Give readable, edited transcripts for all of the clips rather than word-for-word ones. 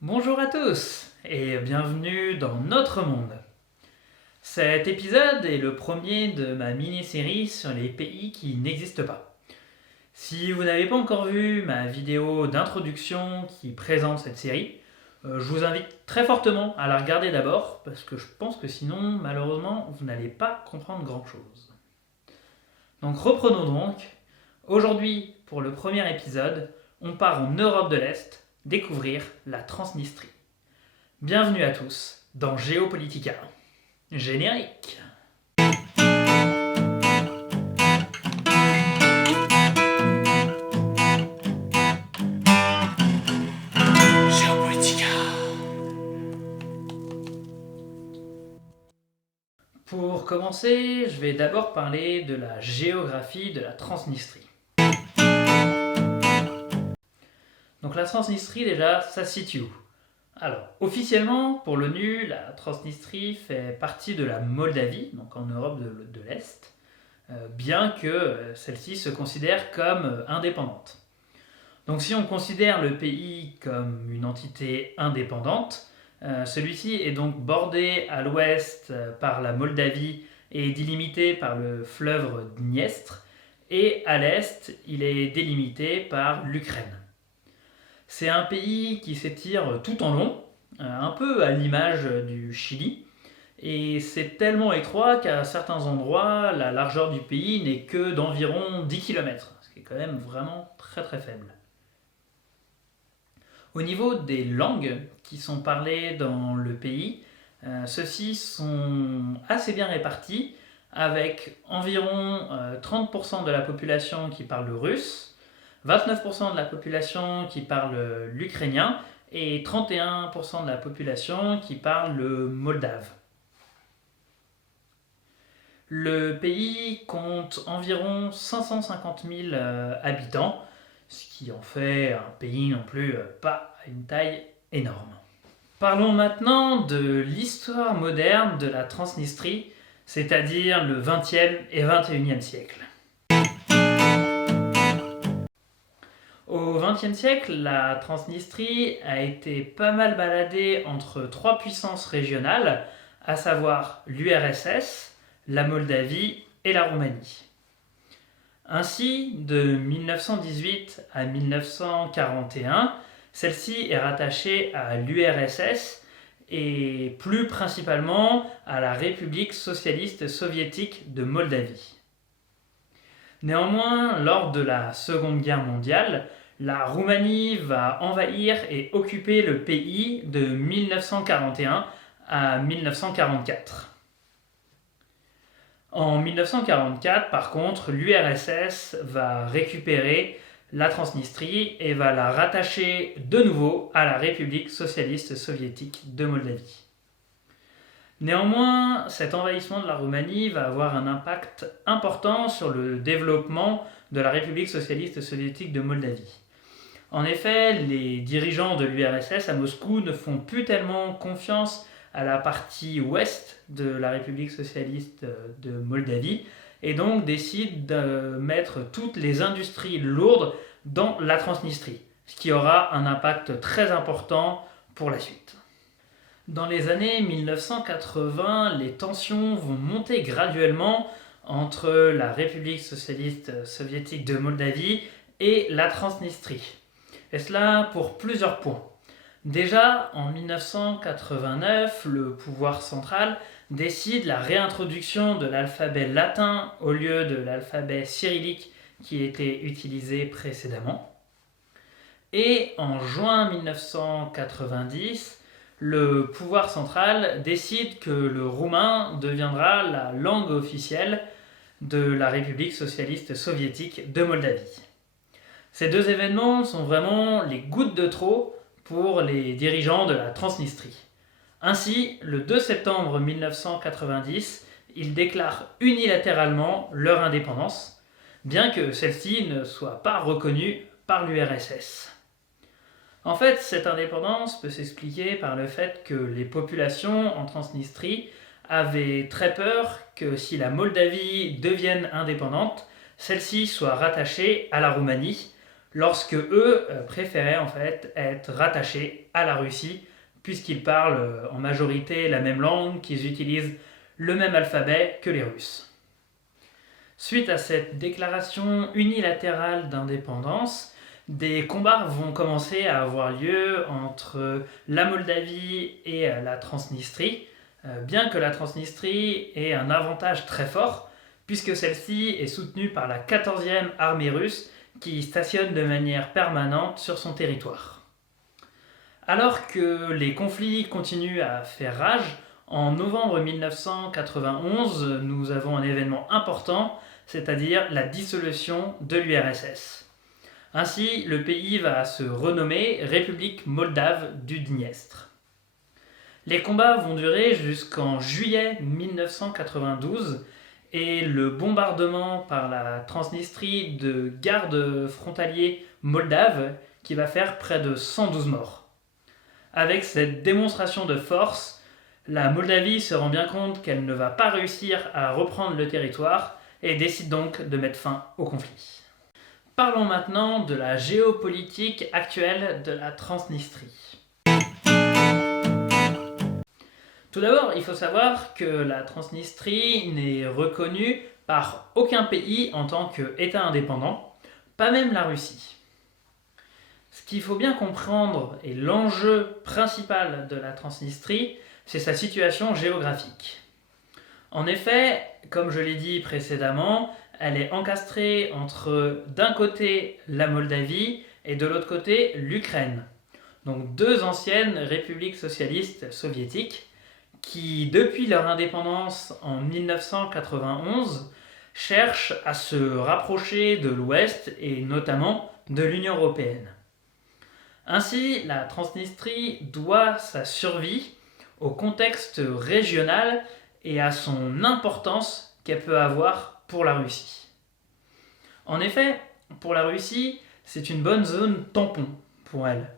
Bonjour à tous et bienvenue dans notre monde. Cet épisode est le premier de ma mini-série sur les pays qui n'existent pas. Si vous n'avez pas encore vu ma vidéo d'introduction qui présente cette série, je vous invite très fortement à la regarder d'abord parce que je pense que sinon, malheureusement, vous n'allez pas comprendre grand-chose. Donc reprenons donc. Aujourd'hui, pour le premier épisode, on part en Europe de l'Est découvrir la Transnistrie. Bienvenue à tous dans Géopolitica. Générique. Pour commencer, je vais d'abord parler de la géographie de la Transnistrie. Donc la Transnistrie déjà, ça se situe où ? Alors, officiellement, pour l'ONU, la Transnistrie fait partie de la Moldavie, donc en Europe de l'Est, bien que celle-ci se considère comme indépendante. Donc si on considère le pays comme une entité indépendante, celui-ci est donc bordé à l'ouest par la Moldavie et délimité par le fleuve Dniestre, et à l'est, il est délimité par l'Ukraine. C'est un pays qui s'étire tout en long, un peu à l'image du Chili, et c'est tellement étroit qu'à certains endroits, la largeur du pays n'est que d'environ 10 km, ce qui est quand même vraiment très très faible. Au niveau des langues qui sont parlées dans le pays, ceux-ci sont assez bien répartis, avec environ 30% de la population qui parle le russe, 29% de la population qui parle l'ukrainien et 31% de la population qui parle le moldave. Le pays compte environ 550 000 habitants, ce qui en fait un pays non plus pas à une taille énorme. Parlons maintenant de l'histoire moderne de la Transnistrie, c'est-à-dire le XXe et XXIe siècle. Au XXe siècle, la Transnistrie a été pas mal baladée entre trois puissances régionales, à savoir l'URSS, la Moldavie et la Roumanie. Ainsi, de 1918 à 1941, celle-ci est rattachée à l'URSS et plus principalement à la République socialiste soviétique de Moldavie. Néanmoins, lors de la Seconde Guerre mondiale, la Roumanie va envahir et occuper le pays de 1941 à 1944. En 1944, par contre, l'URSS va récupérer la Transnistrie et va la rattacher de nouveau à la République socialiste soviétique de Moldavie. Néanmoins, cet envahissement de la Roumanie va avoir un impact important sur le développement de la République socialiste soviétique de Moldavie. En effet, les dirigeants de l'URSS à Moscou ne font plus tellement confiance à la partie ouest de la République socialiste de Moldavie et donc décident de mettre toutes les industries lourdes dans la Transnistrie, ce qui aura un impact très important pour la suite. Dans les années 1980, les tensions vont monter graduellement entre la République socialiste soviétique de Moldavie et la Transnistrie. Et cela pour plusieurs points. Déjà, en 1989, le pouvoir central décide la réintroduction de l'alphabet latin au lieu de l'alphabet cyrillique qui était utilisé précédemment. Et en juin 1990, le pouvoir central décide que le roumain deviendra la langue officielle de la République socialiste soviétique de Moldavie. Ces deux événements sont vraiment les gouttes de trop pour les dirigeants de la Transnistrie. Ainsi, le 2 septembre 1990, ils déclarent unilatéralement leur indépendance, bien que celle-ci ne soit pas reconnue par l'URSS. En fait, cette indépendance peut s'expliquer par le fait que les populations en Transnistrie avaient très peur que si la Moldavie devienne indépendante, celle-ci soit rattachée à la Roumanie, lorsque eux préféraient en fait être rattachés à la Russie, puisqu'ils parlent en majorité la même langue, qu'ils utilisent le même alphabet que les Russes. Suite à cette déclaration unilatérale d'indépendance, des combats vont commencer à avoir lieu entre la Moldavie et la Transnistrie, bien que la Transnistrie ait un avantage très fort, puisque celle-ci est soutenue par la 14e armée russe qui stationne de manière permanente sur son territoire. Alors que les conflits continuent à faire rage, en novembre 1991, nous avons un événement important, c'est-à-dire la dissolution de l'URSS. Ainsi, le pays va se renommer République moldave du Dniestre. Les combats vont durer jusqu'en juillet 1992 et le bombardement par la Transnistrie de gardes frontaliers moldaves qui va faire près de 112 morts. Avec cette démonstration de force, la Moldavie se rend bien compte qu'elle ne va pas réussir à reprendre le territoire et décide donc de mettre fin au conflit. Parlons maintenant de la géopolitique actuelle de la Transnistrie. Tout d'abord, il faut savoir que la Transnistrie n'est reconnue par aucun pays en tant qu'État indépendant, pas même la Russie. Ce qu'il faut bien comprendre et l'enjeu principal de la Transnistrie, c'est sa situation géographique. En effet, comme je l'ai dit précédemment, elle est encastrée entre d'un côté la Moldavie et de l'autre côté l'Ukraine. Donc deux anciennes républiques socialistes soviétiques qui, depuis leur indépendance en 1991, cherchent à se rapprocher de l'Ouest et notamment de l'Union européenne. Ainsi, la Transnistrie doit sa survie au contexte régional et à son importance qu'elle peut avoir pour la Russie. En effet, pour la Russie, c'est une bonne zone tampon pour elle.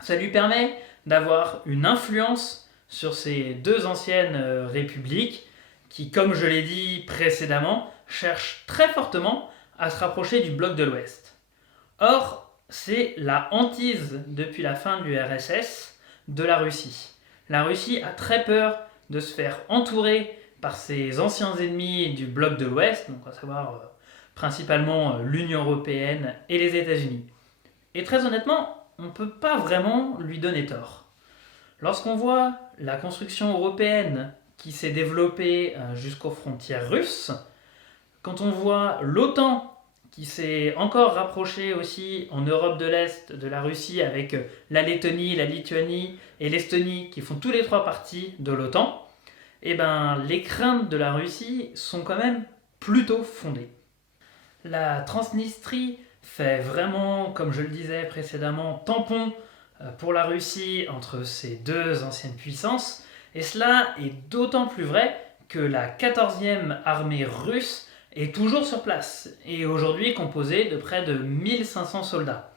Ça lui permet d'avoir une influence sur ces deux anciennes républiques qui, comme je l'ai dit précédemment, cherchent très fortement à se rapprocher du bloc de l'Ouest. Or, c'est la hantise depuis la fin de l'URSS de la Russie. La Russie a très peur de se faire entourer par ses anciens ennemis du bloc de l'Ouest, donc à savoir principalement l'Union européenne et les États-Unis. Et très honnêtement, on ne peut pas vraiment lui donner tort. Lorsqu'on voit la construction européenne qui s'est développée jusqu'aux frontières russes, quand on voit l'OTAN qui s'est encore rapprochée aussi en Europe de l'Est de la Russie avec la Lettonie, la Lituanie et l'Estonie qui font tous les trois partie de l'OTAN, eh ben, les craintes de la Russie sont quand même plutôt fondées. La Transnistrie fait vraiment, comme je le disais précédemment, tampon pour la Russie entre ces deux anciennes puissances, et cela est d'autant plus vrai que la 14e armée russe est toujours sur place et aujourd'hui composée de près de 1500 soldats.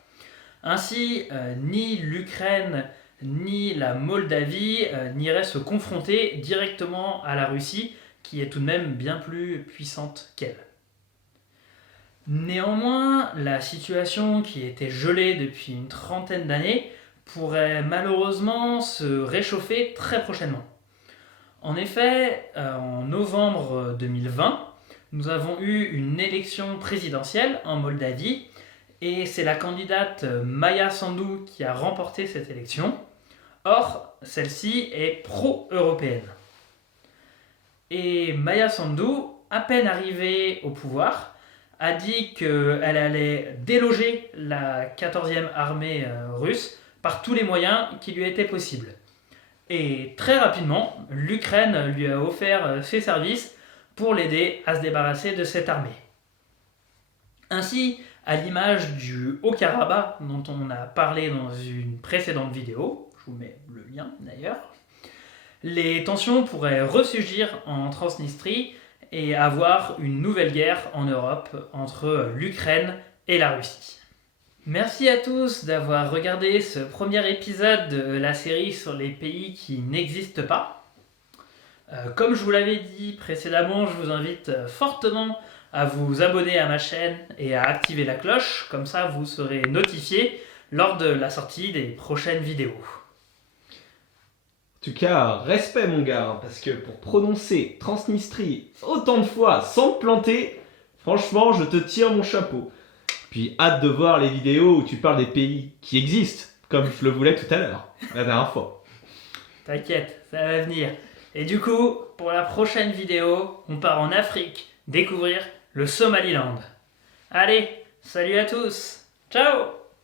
Ainsi, ni l'Ukraine ni la Moldavie n'iraient se confronter directement à la Russie, qui est tout de même bien plus puissante qu'elle. Néanmoins, la situation qui était gelée depuis une trentaine d'années pourrait malheureusement se réchauffer très prochainement. En effet, en novembre 2020, nous avons eu une élection présidentielle en Moldavie et c'est la candidate Maia Sandu qui a remporté cette élection. Or, celle-ci est pro-européenne. Et Maia Sandu, à peine arrivée au pouvoir, a dit qu'elle allait déloger la 14e armée russe par tous les moyens qui lui étaient possibles. Et très rapidement, l'Ukraine lui a offert ses services pour l'aider à se débarrasser de cette armée. Ainsi, à l'image du Haut-Karabakh dont on a parlé dans une précédente vidéo, je vous mets le lien d'ailleurs, les tensions pourraient ressurgir en Transnistrie et avoir une nouvelle guerre en Europe entre l'Ukraine et la Russie. Merci à tous d'avoir regardé ce premier épisode de la série sur les pays qui n'existent pas. Comme je vous l'avais dit précédemment, je vous invite fortement à vous abonner à ma chaîne et à activer la cloche, comme ça vous serez notifié lors de la sortie des prochaines vidéos. En tout cas, respect mon gars, hein, parce que pour prononcer Transnistrie autant de fois sans te planter, franchement, je te tire mon chapeau. Puis hâte de voir les vidéos où tu parles des pays qui existent, comme je le voulais tout à l'heure, la dernière fois. T'inquiète, ça va venir. Et du coup, pour la prochaine vidéo, on part en Afrique, découvrir le Somaliland. Allez, salut à tous, ciao!